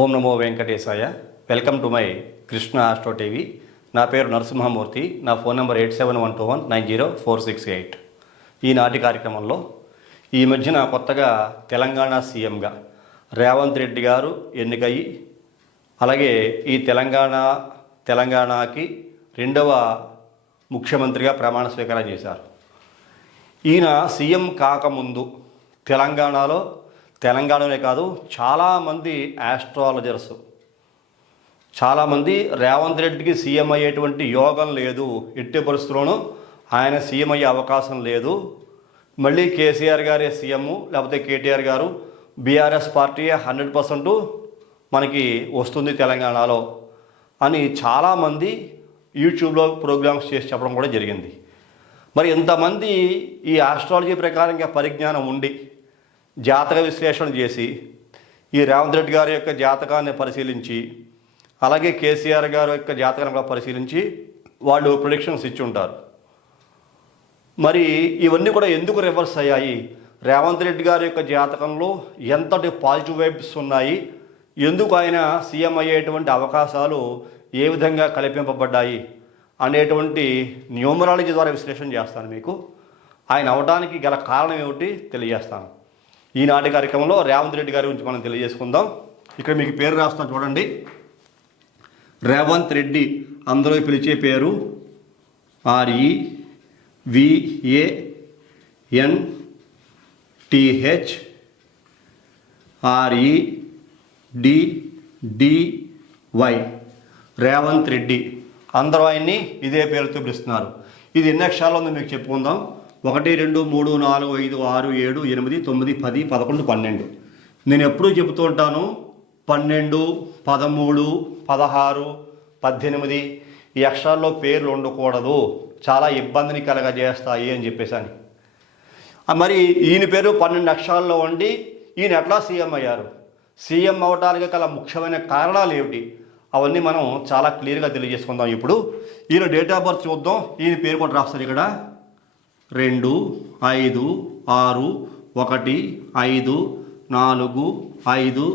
ఓం నమో వెంకటేశాయ. Welcome to my Krishna astro TV. నా పేరు నరసింహమూర్తి. నా ఫోన్ నెంబర్ 8712190468. ఈనాటి కార్యక్రమంలో ఈ మధ్యన కొత్తగా తెలంగాణ సీఎంగా రేవంత్ రెడ్డి గారు ఎన్నికయ్యి, అలాగే ఈ తెలంగాణకి రెండవ ముఖ్యమంత్రిగా ప్రమాణ స్వీకారం చేశారు. ఈయన సీఎం కాకముందు తెలంగాణలోనే కాదు, చాలామంది ఆస్ట్రాలజర్స్ చాలామంది రేవంత్ రెడ్డికి సీఎం అయ్యేటువంటి యోగం లేదు, ఎట్టి పరిస్థితుల్లోనూ ఆయన సీఎం అయ్యే అవకాశం లేదు, మళ్ళీ కేసీఆర్ గారే సీఎం లేకపోతే కేటీఆర్ గారు బీఆర్ఎస్ పార్టీ 100% మనకి వస్తుంది తెలంగాణలో అని చాలామంది యూట్యూబ్లో ప్రోగ్రామ్స్ చేసి చెప్పడం కూడా జరిగింది. మరి ఇంతమంది ఈ ఆస్ట్రాలజీ ప్రకారంగా పరిజ్ఞానం ఉండి జాతక విశ్లేషణ చేసి ఈ రేవంత్ రెడ్డి గారి యొక్క జాతకాన్ని పరిశీలించి, అలాగే కేసీఆర్ గారి యొక్క జాతకాన్ని పరిశీలించి వాళ్ళు ప్రిడిక్షన్స్ ఇచ్చి ఉంటారు. మరి ఇవన్నీ కూడా ఎందుకు రివర్స్ అయ్యాయి? రేవంత్ రెడ్డి గారి యొక్క జాతకంలో ఎంతటి పాజిటివ్ వైబ్స్ ఉన్నాయి, ఎందుకు ఆయన సీఎం అయ్యేటువంటి అవకాశాలు ఏ విధంగా కల్పింపబడ్డాయి అనేటువంటి న్యూమరాలజీ ద్వారా విశ్లేషణ చేస్తాను. మీకు ఆయన అవడానికి గల కారణం ఏమిటి తెలియజేస్తాను. ఈనాటి కార్యక్రమంలో రేవంత్ రెడ్డి గారి గురించి మనం తెలియజేసుకుందాం. ఇక్కడ మీకు పేరు రాస్తాను చూడండి. రేవంత్ రెడ్డి అందరూ పిలిచే పేరు REVANTHREDDY, రేవంత్ రెడ్డి. అందరూ ఆయన్ని ఇదే పేరుతో పిలుస్తున్నారు. ఇది ఎన్ని అక్షరాలు ఉందో మీకు చెప్పుకుందాం. 1 2 3 4 5 6 7 8 9 10 11 12. నేను ఎప్పుడూ చెబుతూ ఉంటాను 12 13 16 18 ఈ అక్షరాల్లో పేర్లు ఉండకూడదు, చాలా ఇబ్బందిని కలగజేస్తాయి అని చెప్పేసాను. మరి ఈయన పేరు 12 అక్షరాల్లో ఉండి ఈయన ఎట్లా సీఎం అయ్యారు, సీఎం అవడానికి గల ముఖ్యమైన కారణాలు ఏమిటి, అవన్నీ మనం చాలా క్లియర్గా తెలియజేసుకుందాం. ఇప్పుడు ఈయన డేట్ ఆఫ్ బర్త్ చూద్దాం. ఈయన పేరు కూడా రాస్తారు ఇక్కడ 2 5 6 1 5 4 5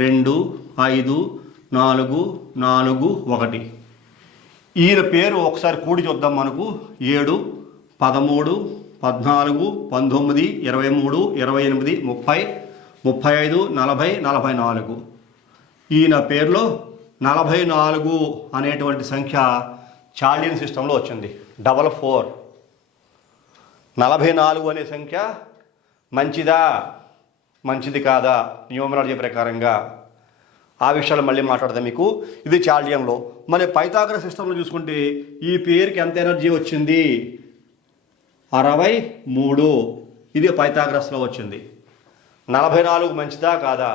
2 5 4 4 1. ఈయన పేరు ఒకసారి కూడి చూద్దాం. మనకు 7 13 14 19 23 28 30 35 40 44. ఈయన పేరులో 44 అనేటువంటి సంఖ్య చార్లియన్ సిస్టంలో వచ్చింది. 44 44 అనే సంఖ్య మంచిది కాదా న్యూమరాలజీ ప్రకారంగా, ఆ విషయాలు మళ్ళీ మాట్లాడదాం మీకు. ఇది చాల్డియంలో. మరి పైథాగరస్ సిస్టంలో చూసుకుంటే ఈ పేరుకి ఎంత ఎనర్జీ వచ్చింది? 63. ఇది పైథాగరస్లో వచ్చింది. 44 మంచిదా కాదా,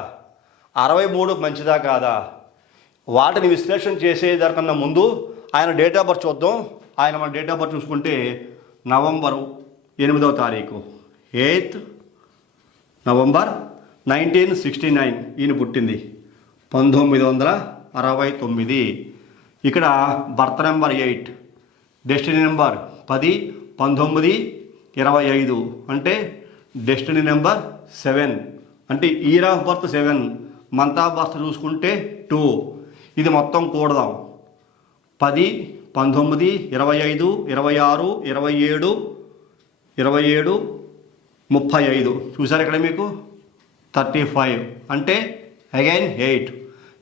63 మంచిదా కాదా, వాటిని విశ్లేషణ చేసేదానికన్నా ముందు ఆయన డేట్ ఆఫ్ బర్త్ చూద్దాం. మన డేట్ ఆఫ్ బర్త్ చూసుకుంటే నవంబర్ 8వ తారీఖు, 8th November 1969 ఈయన పుట్టింది. 1969. ఇక్కడ బర్త్ నెంబర్ 8, డెస్టినీ నెంబర్ 10 19 25 అంటే డెస్టినీ నెంబర్ 7 అంటే year of birth 7, month of birth చూసుకుంటే 2. ఇది మొత్తం కూడదాం. 10 19 25 26 27 27 35 చూసారు ఇక్కడ మీకు 35 అంటే అగైన్ 8.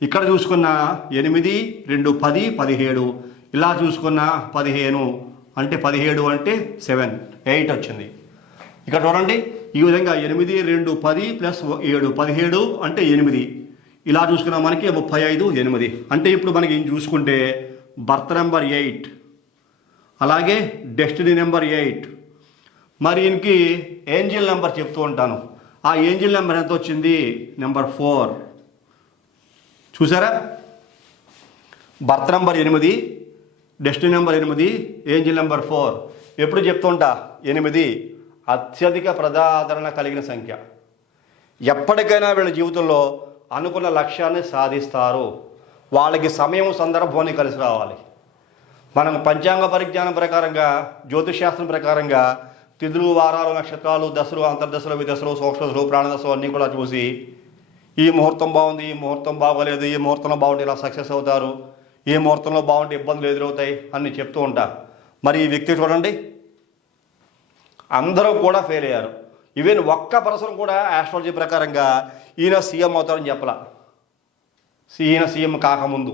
ఇక్కడ చూసుకున్న 8 2 10 17, ఇలా చూసుకున్న 15 అంటే 17 అంటే 7 8 వచ్చింది. ఇక్కడ చూడండి ఈ విధంగా 8 2 10 + 7 17 అంటే 8, ఇలా చూసుకున్న మనకి 35 8 అంటే ఇప్పుడు మనకి చూసుకుంటే బర్త్ నెంబర్ 8 అలాగే డెస్టినీ నెంబర్ 8. మరి ఈయనకి ఏంజిల్ నెంబర్ చెప్తూ ఉంటాను. ఆ ఏంజిల్ నెంబర్ ఎంత వచ్చింది? నెంబర్ 4. చూసారా, birth number 8, destiny number 8, angel number 4. ఎప్పుడు చెప్తుంటా 8 అత్యధిక ప్రజాదరణ కలిగిన సంఖ్య. ఎప్పటికైనా వీళ్ళ జీవితంలో అనుకున్న లక్ష్యాన్ని సాధిస్తారు. వాళ్ళకి సమయం సందర్భాన్ని కలిసి రావాలి. మనం పంచాంగ పరిజ్ఞానం ప్రకారంగా, జ్యోతిషశాస్త్రం ప్రకారంగా తిథులు, వారాలు, నక్షత్రాలు, దశలు, అంతర్దశలు, విదశలు, సూక్ష్మదశలు, ప్రాణదశలు అన్నీ కూడా చూసి ఈ ముహూర్తం బాగుంది, ఈ ముహూర్తం బాగోలేదు, ఈ ముహూర్తంలో బాగుంటే ఇలా సక్సెస్ అవుతారు, ఈ ముహూర్తంలో బాగుంటే ఇబ్బందులు ఎదురవుతాయి అని చెప్తూ ఉంటారు. మరి ఈ వ్యక్తి చూడండి, అందరూ కూడా ఫెయిల్ అయ్యారు. ఈవెన్ ఒక్క పర్సన్ కూడా ఆస్ట్రాలజీ ప్రకారంగా ఈయన సీఎం అవుతారని చెప్పలా. ఈయన సీఎం కాకముందు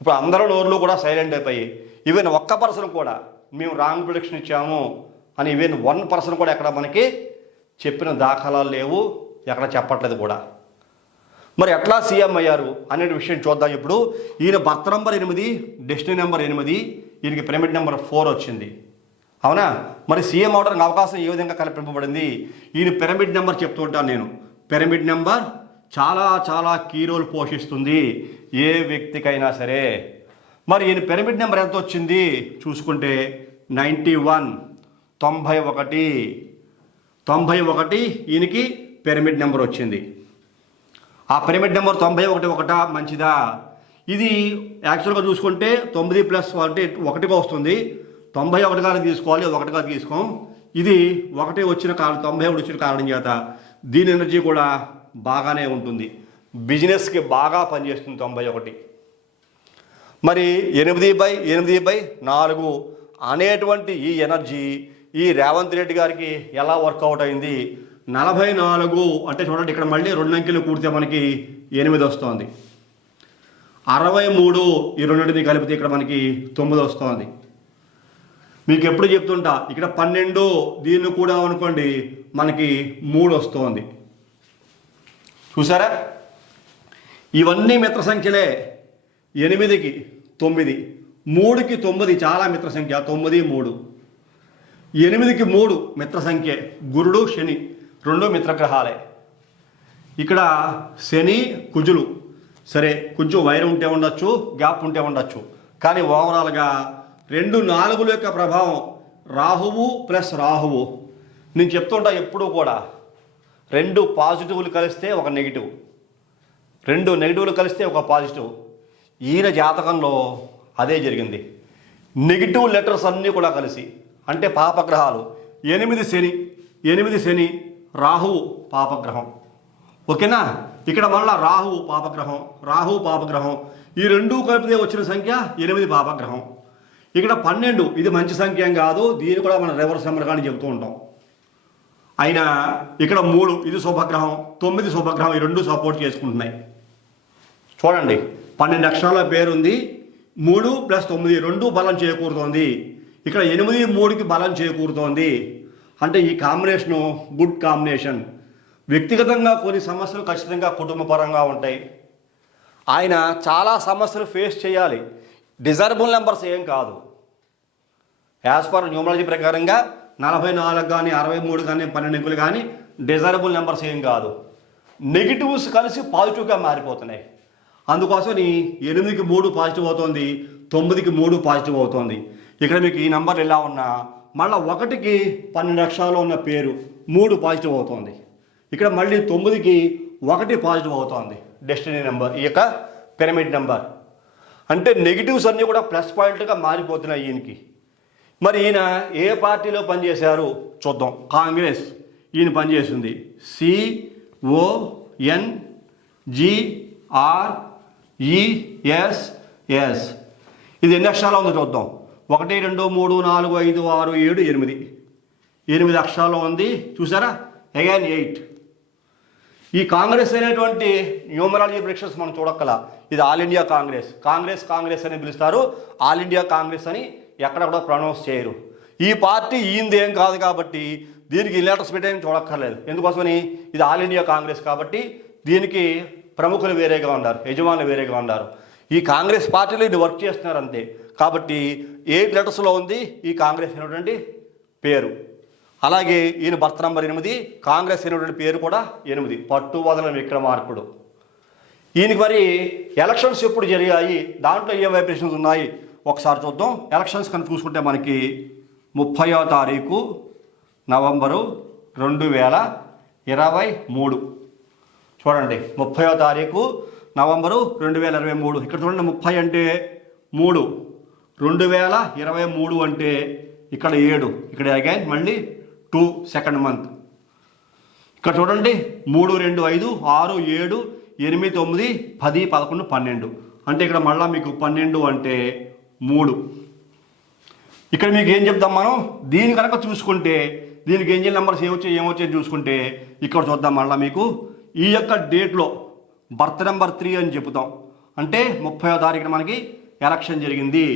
ఇప్పుడు అందరూ నోర్లు కూడా సైలెంట్ అయిపోయి, ఈవెన్ ఒక్క పర్సన్ కూడా మేము రాంగ్ ప్రొడిక్షన్ ఇచ్చాము అని ఈవెన్ 1% కూడా ఎక్కడ మనకి చెప్పిన దాఖలాలు లేవు, ఎక్కడ చెప్పట్లేదు కూడా. మరి ఎట్లా సీఎం అయ్యారు అనే విషయం చూద్దాం. ఇప్పుడు ఈయన బర్త్ నెంబర్ 8, డెస్టినీ నెంబర్ 8, ఈయనకి పిరమిడ్ నెంబర్ 4 వచ్చింది, అవునా? మరి సీఎం అవడానికి అవకాశం ఏ విధంగా కల్పింపబడింది? ఈయన పిరమిడ్ నెంబర్ చెప్తూ ఉంటాను నేను. పిరమిడ్ నెంబర్ చాలా చాలా కీ రోల్ పోషిస్తుంది ఏ వ్యక్తికైనా సరే. మరి ఈయన పిరమిడ్ నెంబర్ ఎంత వచ్చింది చూసుకుంటే 91, 91 ఈయనకి పిరమిడ్ నెంబర్ వచ్చింది. ఆ పిరమిడ్ నెంబర్ 91 ఒకటా మంచిదా? ఇది యాక్చువల్గా చూసుకుంటే 9 + అంటే 1గా వస్తుంది. 91గా తీసుకోవాలి, 1గా తీసుకోం. ఇది 1 వచ్చిన కారణం, 91 వచ్చిన కారణం చేత దీని ఎనర్జీ కూడా బాగానే ఉంటుంది, బిజినెస్కి బాగా పనిచేస్తుంది 91. మరి 8/8/4 అనేటువంటి ఈ ఎనర్జీ ఈ రేవంత్ రెడ్డి గారికి ఎలా వర్కౌట్ అయింది? 44 అంటే చూడండి, ఇక్కడ మళ్ళీ 2 అంకెలు కూడితే మనకి 8 వస్తుంది. 63 ఈ రెండింటిని కలిపితే ఇక్కడ మనకి 9 వస్తుంది. మీకు ఎప్పుడు చెప్తుంటా, ఇక్కడ 12 దీన్ని కూడా అనుకోండి మనకి 3 వస్తుంది. చూసారా? ఇవన్నీ మిత్ర సంఖ్యలే. 8కి 9, 3కి 9 చాలా మిత్ర సంఖ్య, 9, 3. 8కి 3 మిత్ర సంఖ్య. గురుడు శని 2 మిత్రగ్రహాలే. ఇక్కడ శని కుజులు సరే, కొంచెం వైరం ఉంటే ఉండొచ్చు, గ్యాప్ ఉంటే ఉండొచ్చు, కానీ ఓవరాల్గా 2 4 యొక్క ప్రభావం. రాహువు ప్లస్ రాహువు, నేను చెప్తుంటా ఎప్పుడూ కూడా 2 పాజిటివ్లు కలిస్తే ఒక నెగిటివ్, 2 నెగిటివ్లు కలిస్తే ఒక పాజిటివ్. ఈయన జాతకంలో అదే జరిగింది. నెగిటివ్ లెటర్స్ అన్నీ కూడా కలిసి, అంటే పాపగ్రహాలు. 8 శని, రాహువు పాపగ్రహం, ఓకేనా? ఇక్కడ మళ్ళా రాహువు పాపగ్రహం, ఈ 2 కలిపితే వచ్చిన సంఖ్య 8 పాపగ్రహం. ఇక్కడ 12 ఇది మంచి సంఖ్య ఏం కాదు, దీన్ని కూడా మనం రివర్స్ నెంబర్ కానీ చెబుతూ ఉంటాం. అయినా ఇక్కడ 3 ఇది శుభగ్రహం, 9 శుభగ్రహం, ఈ 2 సపోర్ట్ చేసుకుంటున్నాయి. చూడండి, 12 అక్షరాల పేరుంది, 3 + 9 2 బలం చేకూరుతోంది. ఇక్కడ 8 3కి బలం చేకూరుతోంది. అంటే ఈ కాంబినేషను గుడ్ కాంబినేషన్. వ్యక్తిగతంగా కొన్ని సమస్యలు ఖచ్చితంగా కుటుంబ పరంగా ఉంటాయి. ఆయన చాలా సమస్యలు ఫేస్ చేయాలి. డిజైరబుల్ నెంబర్స్ ఏం కాదు. యాజ్ పర్ న్యూమరాలజీ ప్రకారంగా 44 కానీ 63 కానీ 12 అంకెలు కానీ డిజైరబుల్ నెంబర్స్ ఏం కాదు. నెగిటివ్స్ కలిసి పాజిటివ్గా మారిపోతున్నాయి. అందుకోసం 8కి 3 పాజిటివ్ అవుతుంది, 9కి 3 పాజిటివ్ అవుతుంది. ఇక్కడ మీకు ఈ నెంబర్ ఎలా ఉన్నా మళ్ళీ 1కి 12 అక్షరాలు ఉన్న పేరు 3 పాజిటివ్ అవుతుంది. ఇక్కడ మళ్ళీ 9కి 1 పాజిటివ్ అవుతుంది. డెస్టినీ నెంబర్, ఈ యొక్క పిరమిడ్ నెంబర్. అంటే నెగిటివ్స్ అన్నీ కూడా ప్లస్ పాయింట్గా మారిపోతున్నాయి ఈయనకి. మరి ఈయన ఏ పార్టీలో పనిచేశారు చూద్దాం. కాంగ్రెస్ ఈయన పనిచేస్తుంది. CONGRESS. ఇది ఎన్ని అక్షరాలు ఉందో చూద్దాం. 1 2 3 4 5 6 7 8 8 అక్షరాలు ఉంది. చూసారా? అగైన్ 8. ఈ కాంగ్రెస్ అనేటువంటి న్యూమరాలజీ ప్రిడిక్షన్స్ మనం చూడక్కల. ఇది ఆల్ ఇండియా కాంగ్రెస్ అని పిలుస్తారు. ఆల్ ఇండియా కాంగ్రెస్ అని ఎక్కడ కూడా ప్రొనౌన్స్ చేయరు. ఈ పార్టీ ఈయనది ఏం కాదు కాబట్టి దీనికి లెటర్స్ పెట్టేది చూడక్కర్లేదు. ఎందుకోసమని ఇది ఆల్ ఇండియా కాంగ్రెస్ కాబట్టి దీనికి ప్రముఖులు వేరేగా ఉన్నారు, యజమానులు వేరేగా ఉన్నారు. ఈ కాంగ్రెస్ పార్టీలో ఇది వర్క్ చేస్తున్నారు అంతే. కాబట్టి 8 లెటర్స్లో ఉంది ఈ కాంగ్రెస్ అనేటువంటి పేరు. అలాగే ఈయన బర్త్ నంబర్ 8, కాంగ్రెస్ అనేటువంటి పేరు కూడా 8. పట్టు వదలని విక్రమార్కుడు. ఈయనకి మరి ఎలక్షన్స్ ఎప్పుడు జరిగాయి, దాంట్లో ఏ వైబ్రేషన్స్ ఉన్నాయి ఒకసారి చూద్దాం. ఎలక్షన్స్ కనుక చూసుకుంటే మనకి 30వ తారీఖు నవంబరు 2023. చూడండి, 30వ తారీఖు నవంబరు 2023. ఇక్కడ చూడండి, 30 అంటే 3, 2023 అంటే ఇక్కడ 7, ఇక్కడ అగైన్ మళ్ళీ 2 సెకండ్ మంత్. ఇక్కడ చూడండి 3 2 5 6 7 8 9 10 11 12 అంటే ఇక్కడ మళ్ళీ మీకు 12 అంటే 3. ఇక్కడ మీకు ఏం చెప్తాం మనం దీని కనుక చూసుకుంటే దీనికి ఏంజిల్ నెంబర్స్ ఏమొచ్చాయి చూసుకుంటే ఇక్కడ చూద్దాం. మళ్ళీ మీకు ఈ యొక్క డేట్లో బర్త్ నెంబర్ 3 అని చెప్తాం. అంటే 30వ తారీఖున మనకి ఎలక్షన్ జరిగింది.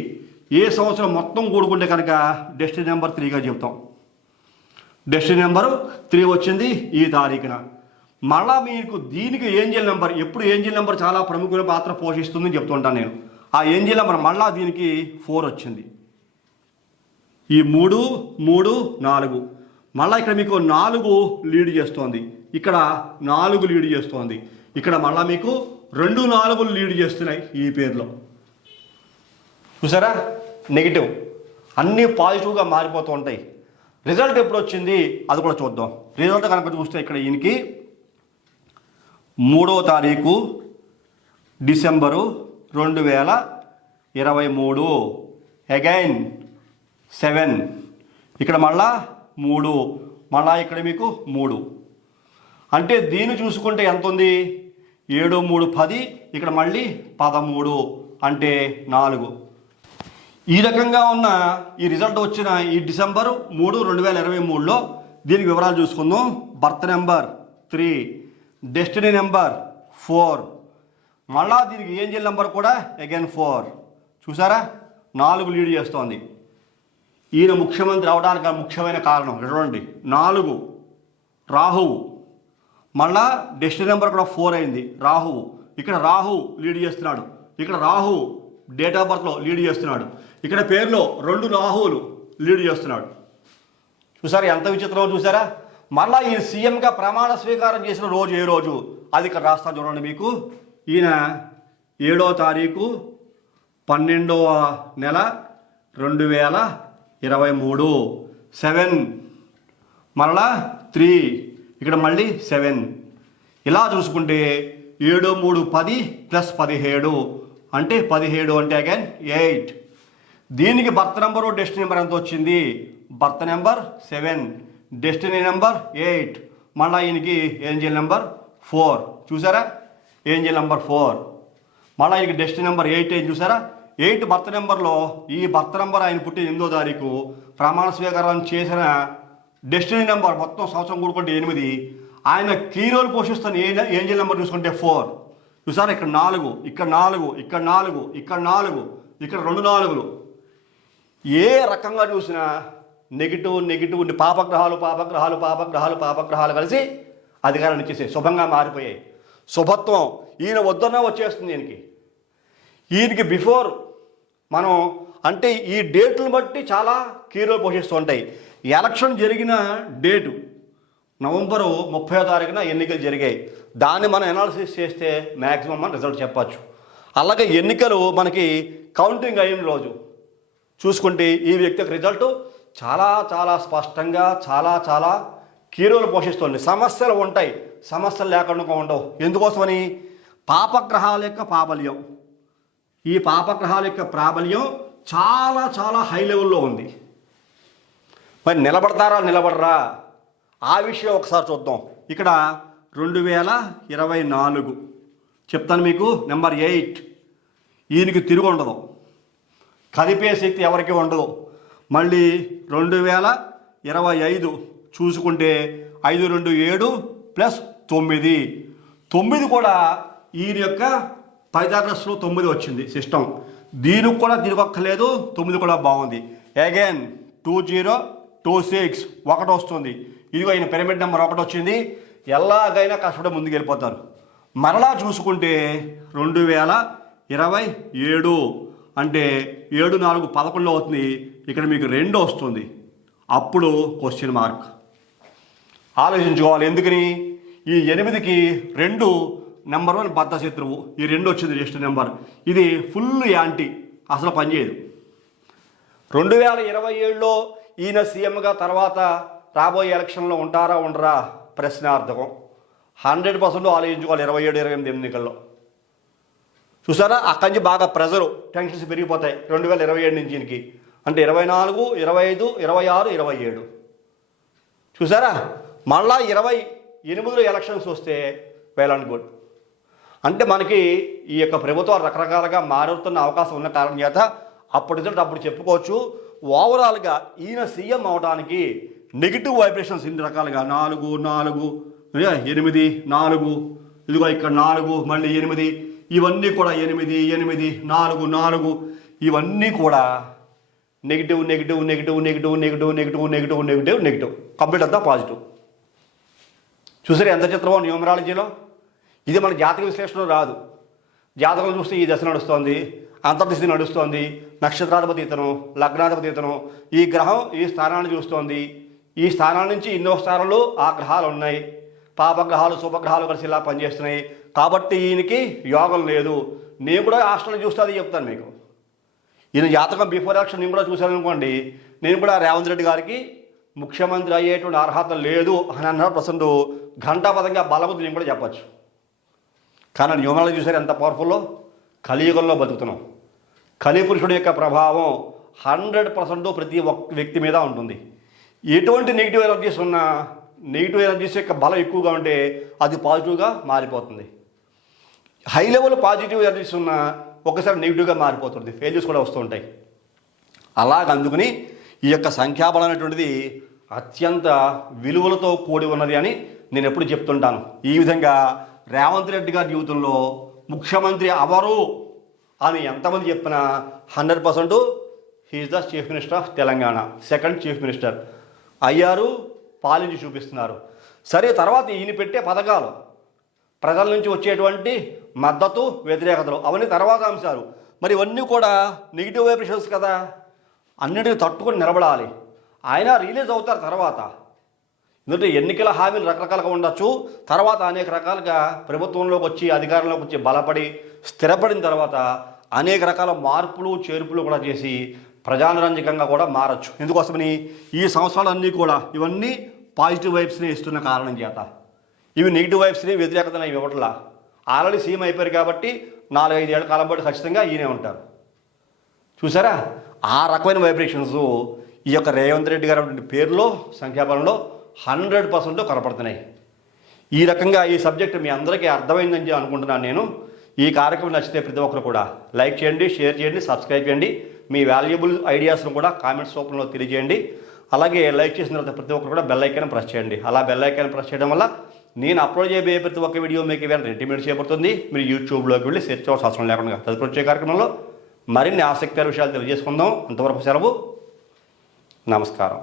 ఏ సంవత్సరం మొత్తం కూడుకుంటే కనుక డెస్టినీ నెంబర్ 3గా చెప్తాం. డెస్టినీ నెంబరు 3 వచ్చింది ఈ తారీఖున. మళ్ళా మీకు దీనికి ఏంజిల్ నెంబర్ ఎప్పుడు ఏంజిల్ నెంబర్ చాలా ప్రముఖమైన పాత్ర పోషిస్తుందని చెప్తుంటాను నేను. ఆ ఏంజిల్ నెంబర్ మళ్ళా దీనికి 4 వచ్చింది. ఈ 3 3 4 మళ్ళీ ఇక్కడ మీకు 4 లీడ్ చేస్తోంది, ఇక్కడ 4 లీడ్ చేస్తోంది, ఇక్కడ మళ్ళీ మీకు 2 4 లీడ్ చేస్తున్నాయి ఈ పేరులో. చూసారా నెగిటివ్ అన్నీ పాజిటివ్గా మారిపోతూ ఉంటాయి. రిజల్ట్ ఎప్పుడు వచ్చింది అది కూడా చూద్దాం. రిజల్ట్ కనుక చూస్తే ఇక్కడ ఈయనకి 3వ తారీఖు డిసెంబరు 2023 అగైన్ 7 ఇక్కడ మళ్ళా 3 మళ్ళా ఇక్కడ మీకు 3 అంటే దీన్ని చూసుకుంటే ఎంత ఉంది 7 3 10 ఇక్కడ మళ్ళీ 13 అంటే 4. ఈ రకంగా ఉన్న ఈ రిజల్ట్ వచ్చిన ఈ డిసెంబర్ 3 2023లో దీనికి వివరాలు చూసుకుందాం. బర్త్ నెంబర్ 3, డెస్టినీ నెంబర్ 4, మళ్ళా దీనికి ఏంజిల్ నెంబర్ కూడా అగైన్ 4. చూసారా 4 లీడ్ చేస్తోంది. ఈయన ముఖ్యమంత్రి అవడానికి ముఖ్యమైన కారణం చూడండి 4 రాహువు, మళ్ళా డెస్టినీ నెంబర్ కూడా 4 అయింది రాహువు. ఇక్కడ రాహువు లీడ్ చేస్తున్నాడు, ఇక్కడ రాహువు డేట్ ఆఫ్ బర్త్లో లీడ్ చేస్తున్నాడు, ఇక్కడ పేరులో 2 రాహువులు లీడ్ చేస్తున్నాడు. చూసారా ఎంత విచిత్రం చూసారా. మళ్ళా ఈయన సీఎంగా ప్రమాణ స్వీకారం చేసిన రోజు ఏ రోజు అది ఇక్కడ రాస్తాను చూడండి మీకు. ఈయన 7వ తారీఖు 12వ నెల 2023 7 మళ్ళా 3 ఇక్కడ మళ్ళీ 7 ఇలా చూసుకుంటే 7 3 10 ప్లస్ 17 అంటే 17 అంటే అగైన్ 8. దీనికి బర్త్ నెంబరు డెస్టినీ నెంబర్ ఎంత వచ్చింది బర్త్ నెంబర్ 7 డెస్టినీ నెంబర్ 8 మళ్ళీ ఈయనకి ఏంజిల్ నెంబర్ 4. చూసారా ఏంజిల్ నెంబర్ 4 మళ్ళీ ఈయనకి డెస్టినీ నెంబర్ 8 అయింది. చూసారా 8 బర్త్ నెంబర్లో ఈ బర్త్ నెంబర్ ఆయన పుట్టిన 8వ తారీఖు ప్రమాణ స్వీకారం చేసిన డెస్టినీ నెంబర్ మొత్తం సంవత్సరం కూడుకుంటే 8. ఆయన కీ రోల్ పోషిస్తున్న ఏంజిల్ నెంబర్ చూసుకుంటే 4. చూసారా ఇక్కడ 4 ఇక్కడ 4 ఇక్కడ 4 ఇక్కడ 4 ఇక్కడ 2 4లు. ఏ రకంగా చూసినా నెగిటివ్ పాపగ్రహాలు కలిసి అధికారాన్ని ఇచ్చేసాయి, శుభంగా మారిపోయాయి. శుభత్వం ఈయన వద్దన్నా వచ్చేస్తుంది ఈయనకి బిఫోర్ మనం అంటే ఈ డేట్లను బట్టి చాలా కీ రోల్ పోషిస్తూ ఉంటాయి. ఎలక్షన్ జరిగిన డేటు నవంబరు 30వ తారీఖున ఎన్నికలు జరిగాయి. దాన్ని మనం అనాలిసిస్ చేస్తే మ్యాక్సిమం మనం రిజల్ట్ చెప్పచ్చు. అలాగే ఎన్నికలు మనకి కౌంటింగ్ అయిన రోజు చూసుకుంటే ఈ వ్యక్తి యొక్క రిజల్ట్ చాలా చాలా స్పష్టంగా చాలా కీ రోల్ పోషిస్తుంది. సమస్యలు ఉంటాయి, సమస్యలు లేకుండా ఉండవు. ఎందుకోసమని పాపగ్రహాల యొక్క ప్రాబల్యం, ఈ పాపగ్రహాల యొక్క ప్రాబల్యం చాలా హై లెవెల్లో ఉంది. మరి నిలబడరా ఆ విషయం ఒకసారి చూద్దాం. ఇక్కడ 2024 చెప్తాను మీకు నెంబర్ 8 ఈయనకి తిరిగి ఉండదు, కదిపే శక్తి ఎవరికి ఉండదు. మళ్ళీ 2025 చూసుకుంటే 5 2 7 ప్లస్ 9 కూడా ఈయన యొక్క పైథాగరస్లో 9 వచ్చింది సిస్టమ్. దీనికి కూడా తిరగక్కర్లేదు, 9 కూడా బాగుంది. అగైన్ 2026 1 వస్తుంది. ఇదిగో ఆయన పిరమిడ్ నెంబర్ 1 వచ్చింది. ఎలాగైనా కష్టపడి ముందుకు వెళ్ళిపోతారు. మరలా చూసుకుంటే 2027 అంటే 7 4 11 అవుతుంది. ఇక్కడ మీకు 2 వస్తుంది. అప్పుడు క్వశ్చన్ మార్క్ ఆలోచించుకోవాలి. ఎందుకని ఈ 8కి 2 నెంబర్ 1 బద్ధ శత్రువు, ఈ 2 వచ్చింది రెస్ట్ నెంబర్. ఇది ఫుల్ యాంటీ, అసలు పనిచేయదు. 2027లో ఈయన సీఎంగా తర్వాత రాబోయే ఎలక్షన్లో ఉంటారా ఉండరా ప్రశ్నార్థకం. 100% ఆలోచించుకోవాలి 27 28 ఎన్నికల్లో. చూసారా అక్కడి నుంచి బాగా ప్రెజరు టెన్షన్స్ పెరిగిపోతాయి 2027 నుంచి దీనికి. అంటే 24 25 26 27 చూసారా. మళ్ళా 8లో ఎలక్షన్స్ వస్తే వెల్ అండ్ గుడ్. అంటే మనకి ఈ యొక్క ప్రభుత్వాలు రకరకాలుగా మారుతున్న అవకాశం ఉన్న కారణం చేత అప్పుడు చెప్పుకోవచ్చు. ఓవరాల్గా ఈయన సీఎం అవడానికి నెగిటివ్ వైబ్రేషన్స్ ఇన్ని రకాలుగా 4, 4, 8, 4, ఇదిగో ఇక్కడ 4 మళ్ళీ 8, ఇవన్నీ కూడా 8, 8, 4, 4 ఇవన్నీ కూడా negative negative negative negative negative negative negative negative negative complete అంతా పాజిటివ్. చూసారు ఎంత చిత్రమో న్యూమరాలజీలో. ఇది మన జాతక విశ్లేషణ రాదు. జాతకం చూస్తే ఈ దశ నడుస్తోంది, అంతర్దశ నడుస్తోంది, నక్షత్రాధిపతి ఇతను, లగ్నాధిపతి ఇతను, ఈ గ్రహం ఈ స్థానాన్ని చూస్తోంది, ఈ స్థానాల నుంచి ఎన్నో స్థానాలు ఆ గ్రహాలు ఉన్నాయి, పాపగ్రహాలు శుభగ్రహాలు కలిసి ఇలా పనిచేస్తున్నాయి కాబట్టి ఈయనకి యోగం లేదు. నేను కూడా హాస్టల్ చూస్తే అది చెప్తాను మీకు. ఈయన జాతకం బిఫోర్ ఎలక్షన్ నేను కూడా చూశాను అనుకోండి, నేను కూడా రేవంత్ రెడ్డి గారికి ముఖ్యమంత్రి అయ్యేటువంటి అర్హత లేదు అని 100% ఘంటాపదంగా బలబుద్ధి నేను కూడా చెప్పచ్చు. కానీ న్యూమరాలజీ చూసారు ఎంత పవర్ఫుల్లో. కలియుగంలో బతుకుతున్నాం. కలిపురుషుడి యొక్క ప్రభావం 100% ప్రతి ఒక్క వ్యక్తి మీద ఉంటుంది. ఎటువంటి నెగిటివ్ ఎనర్జీస్ ఉన్నా, నెగిటివ్ ఎనర్జీస్ యొక్క బలం ఎక్కువగా ఉంటే అది పాజిటివ్గా మారిపోతుంది. హై లెవెల్ పాజిటివ్ ఎనర్జీస్ ఉన్నా ఒకసారి నెగిటివ్గా మారిపోతుంది, ఫెయిల్యూర్స్ కూడా వస్తూ ఉంటాయి. అందుకని ఈ యొక్క సంఖ్యాబలం అనేటువంటిది అత్యంత విలువలతో కూడి ఉన్నది అని నేను ఎప్పుడు చెప్తుంటాను. ఈ విధంగా రేవంత్ రెడ్డి గారి జీవితంలో ముఖ్యమంత్రి అవరు అని ఎంతమంది చెప్పినా 100% he is the chief minister of Telangana, second chief minister అయ్యారు, పాలించి చూపిస్తున్నారు. సరే, తర్వాత ఈయన పెట్టే పథకాలు, ప్రజల నుంచి వచ్చేటువంటి మద్దతు వ్యతిరేకతలు అవన్నీ తర్వాత అంశాలు. మరి ఇవన్నీ కూడా నెగిటివ్ వైబ్రేషన్స్ కదా, అన్నిటిని తట్టుకొని నిలబడాలి. ఆయన రిలీజ్ అవుతారు తర్వాత. ఎందుకంటే ఎన్నికల హామీలు రకరకాలుగా ఉండొచ్చు, తర్వాత అనేక రకాలుగా ప్రభుత్వంలోకి వచ్చి అధికారంలోకి వచ్చి బలపడి స్థిరపడిన తర్వాత అనేక రకాల మార్పులు చేర్పులు కూడా చేసి ప్రజానరంజకంగా కూడా మారచ్చు. ఎందుకోసమని ఈ సంవత్సరాలన్నీ కూడా ఇవన్నీ పాజిటివ్ వైబ్స్ని ఇస్తున్న కారణం చేత. ఇవి నెగిటివ్ వైబ్స్ని వ్యతిరేకతని ఇవ్వట్లా. ఆల్రెడీ సీఎం అయిపోయారు కాబట్టి 4-5 ఏళ్ల కాలం పాటు ఖచ్చితంగా ఈయనే ఉంటారు. చూసారా, ఆ రకమైన వైబ్రేషన్స్ ఈ యొక్క రేవంత్ రెడ్డి గారి పేరులో సంఖ్యాబలంలో 100% కనపడుతున్నాయి. ఈ రకంగా ఈ సబ్జెక్ట్ మీ అందరికీ అర్థమైందని అనుకుంటున్నాను నేను. ఈ కార్యక్రమం నచ్చితే ప్రతి ఒక్కరు కూడా లైక్ చేయండి, షేర్ చేయండి, సబ్స్క్రైబ్ చేయండి. మీ వాల్యుబుల్ ఐడియాస్ను కూడా కామెంట్స్ రూపంలో తెలియజేయండి. అలాగే లైక్ చేసిన తర్వాత ప్రతి ఒక్కరు కూడా బెల్ ఐకాన్ ప్రెస్ చేయండి. అలా బెల్ ఐకాన్ ప్రెస్ చేయడం వల్ల నేను అప్లోడ్ చేయబోయే ప్రతి ఒక్క వీడియో మీకు ఇవాళ రెడీమేడ్ చేయబడుతుంది. మీరు యూట్యూబ్లోకి వెళ్ళి సెర్చ్ చేయాల్సిన అవసరం లేకుండా తదుపరి వచ్చే కార్యక్రమంలో మరిన్ని ఆసక్తికర విషయాలు తెలియజేసుకుందాం. అంతవరకు సెలవు, నమస్కారం.